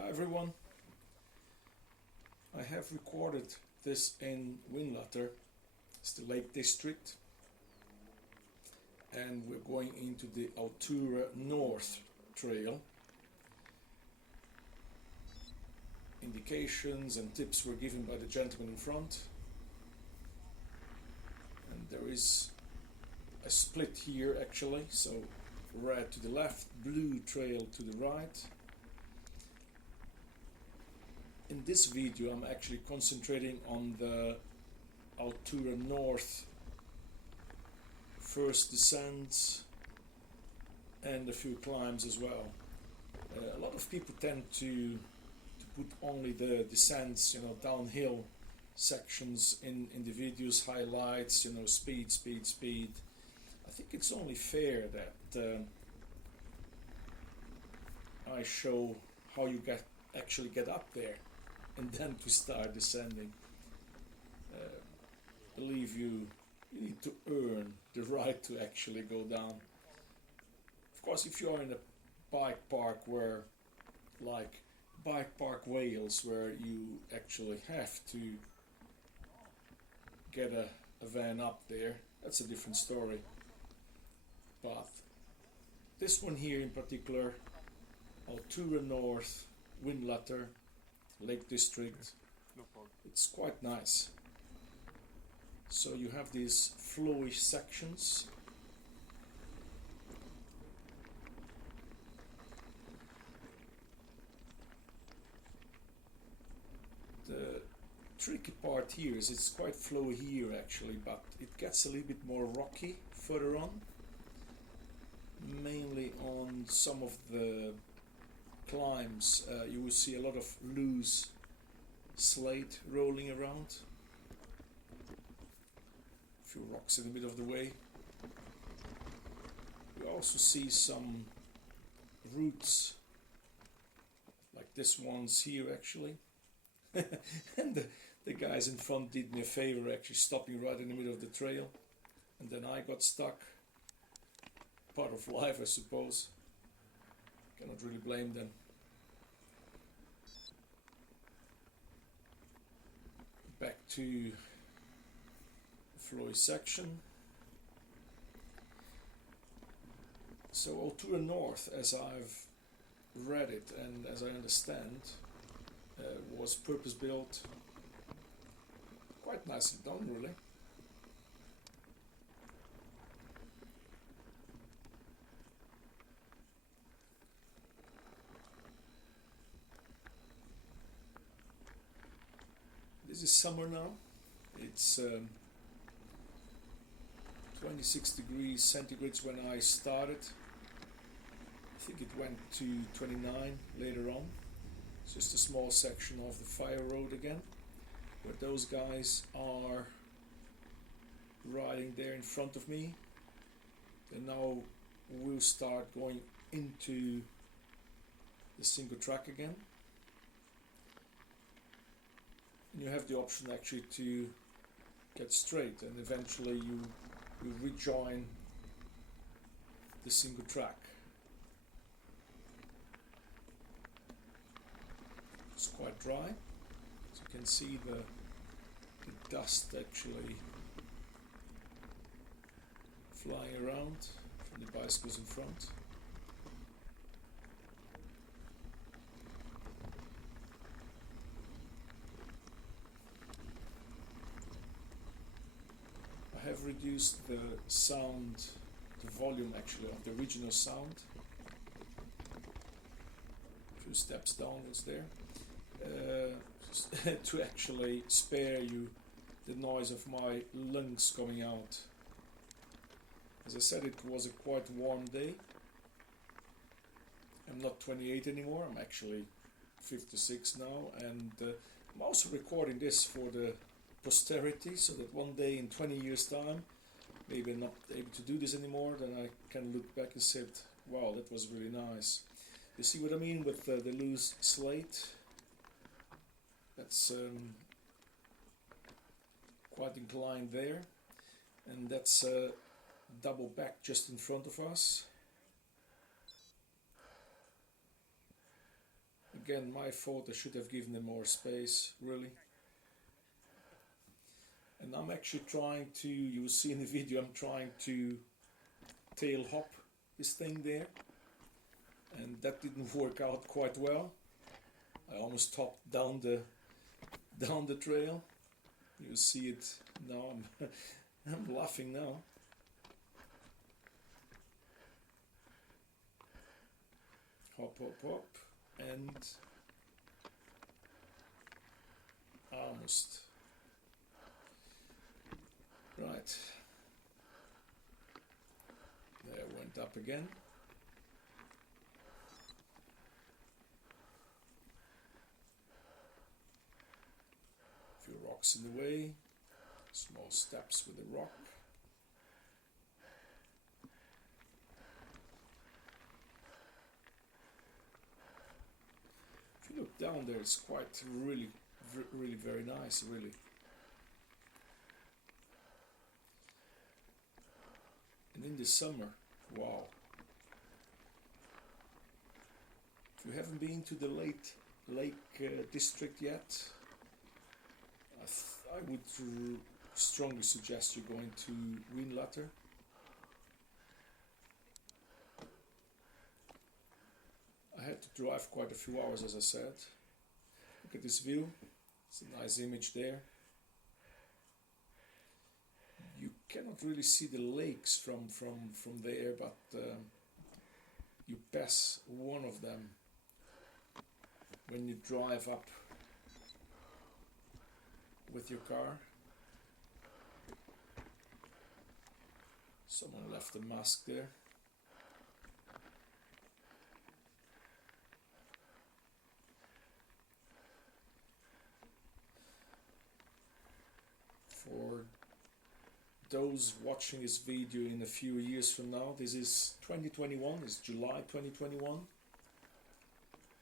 Hi everyone, I have recorded this in Whinlatter, it's the Lake District, and we're going into the Altura North Trail. Indications and tips were given by the gentleman in front, and there is a split here actually, so red to the left, blue trail to the right. In this video I'm actually concentrating on the Altura North first descents and a few climbs as well. A lot of people tend to put only the descents, downhill sections in the videos, highlights, speed. I think it's only fair that I show how you actually get up there and then to start descending. Believe you need to earn the right to actually go down. Of course, if you are in a bike park like Bike Park Wales, where you actually have to get a van up there, that's a different story. But this one here in particular, Altura North, Whinlatter, Lake District, it's quite nice. So you have these flowish sections. The tricky part here is it's quite flowy here actually, but it gets a little bit more rocky further on, mainly on some of the climbs. You will see a lot of loose slate rolling around, a few rocks in the middle of the way. You also see some roots like this one's here actually. And the guys in front did me a favor, actually stopping right in the middle of the trail, and then I got stuck. Part of life, I suppose. Cannot really blame them. Back to the flowy section. So Altura North, as I've read it and as I understand, was purpose-built, quite nicely done really. This is summer now, it's 26 degrees centigrade when I started. I think it went to 29 later on. It's just a small section of the fire road again, where those guys are riding there in front of me. They now will start going into the single track again. And you have the option actually to get straight, and eventually you rejoin the single track. It's quite dry, so you can see the dust actually flying around from the bicycles in front. I have reduced the sound, the volume actually of the original sound. A few steps downwards there. To actually spare you the noise of my lungs coming out. As I said, it was a quite warm day. I'm not 28 anymore, I'm actually 56 now, and I'm also recording this for the posterity, so that one day in 20 years time, maybe I'm not able to do this anymore, then I can look back and say, wow, that was really nice. You see what I mean with the loose slate? That's quite inclined there, and that's double back just in front of us. again, my fault. I should have given them more space, really. And I'm actually trying to, you'll see in the video, I'm trying to tail hop this thing there. And that didn't work out quite well. I almost hopped down the trail. You see it now. I'm laughing now. Hop, hop, hop, and almost. Right. There, went up again. Few rocks in the way. Small steps with the rock. If you look down there, it's quite really very nice, really. And in the summer, wow. If you haven't been to the Lake District yet, I would strongly suggest you going to Whinlatter. I had to drive quite a few hours, as I said. Look at this view. It's a nice image there. You cannot really see the lakes from there, but you pass one of them when you drive up with your car. Someone left a mask there. For those watching this video in a few years from now, this is 2021, it's July 2021.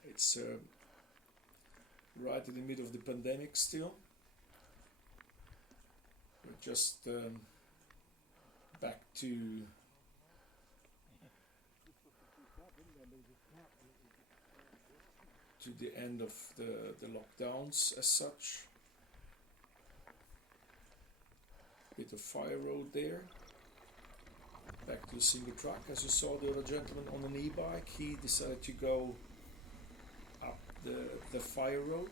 It's right in the middle of the pandemic still. We're just back to the end of the lockdowns as such. Bit of fire road there. Back to the single track. As you saw, the other gentleman on an e-bike, he decided to go up the fire road.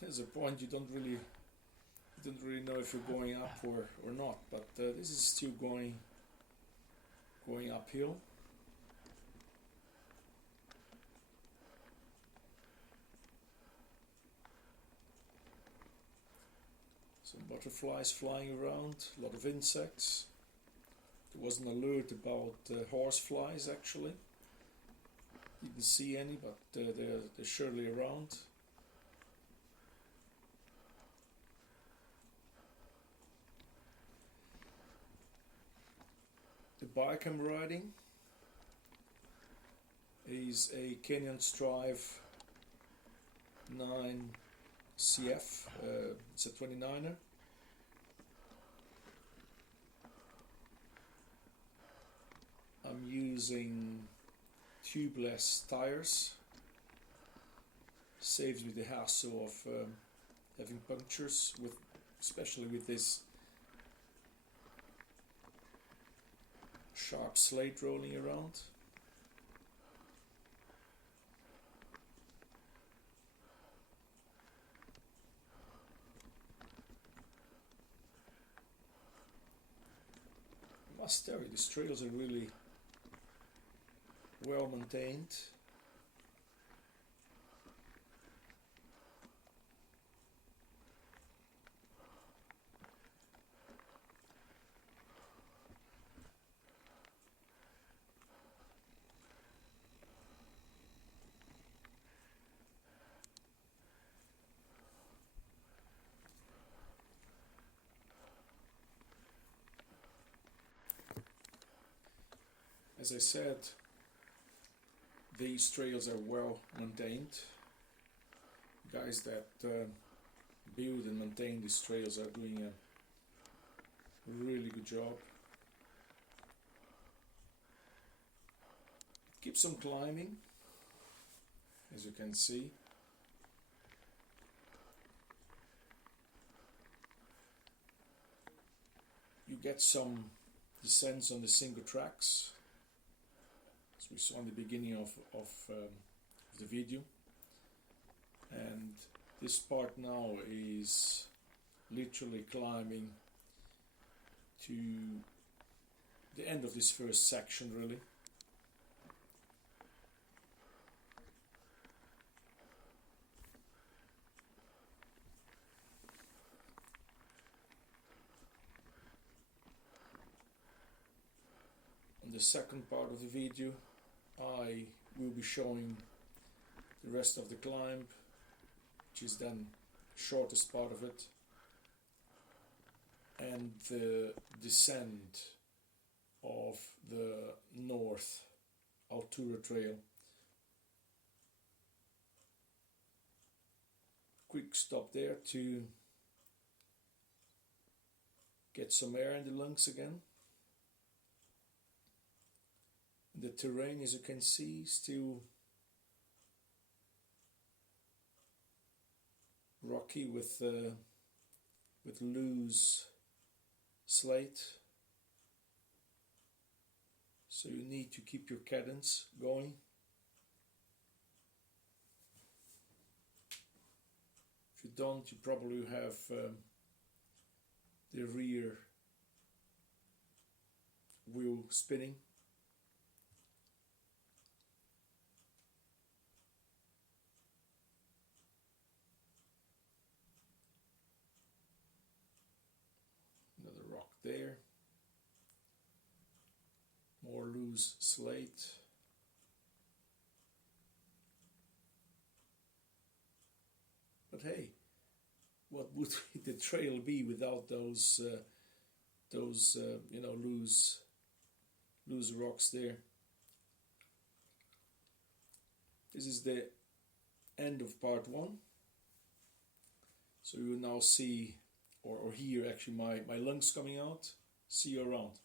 There's a point you don't really know if you're going up or not, but this is still going uphill. Some butterflies flying around, a lot of insects. There was an alert about horseflies actually. Didn't see any, but they're surely around. The bike I'm riding is a Canyon Strive 9 CF, it's a 29er. I'm using tubeless tires, saves me the hassle of having punctures, especially with this sharp slate rolling around. I must tell you, these trails are really well maintained. as I said, these trails are well maintained. Guys that build and maintain these trails are doing a really good job. Keeps on climbing, as you can see. You get some descents on the single tracks, as we saw in the beginning of the video. And this part now is literally climbing to the end of this first section, really. On the second part of the video, I will be showing the rest of the climb, which is then the shortest part of it, and the descent of the North Altura trail. Quick stop there to get some air in the lungs again. The terrain, as you can see, still rocky with loose slate, so you need to keep your cadence going. If you don't, you probably have the rear wheel spinning. There, more loose slate. But hey, what would the trail be without those loose rocks there? This is the end of part one. So you will now see or hear actually my lungs coming out. See you around.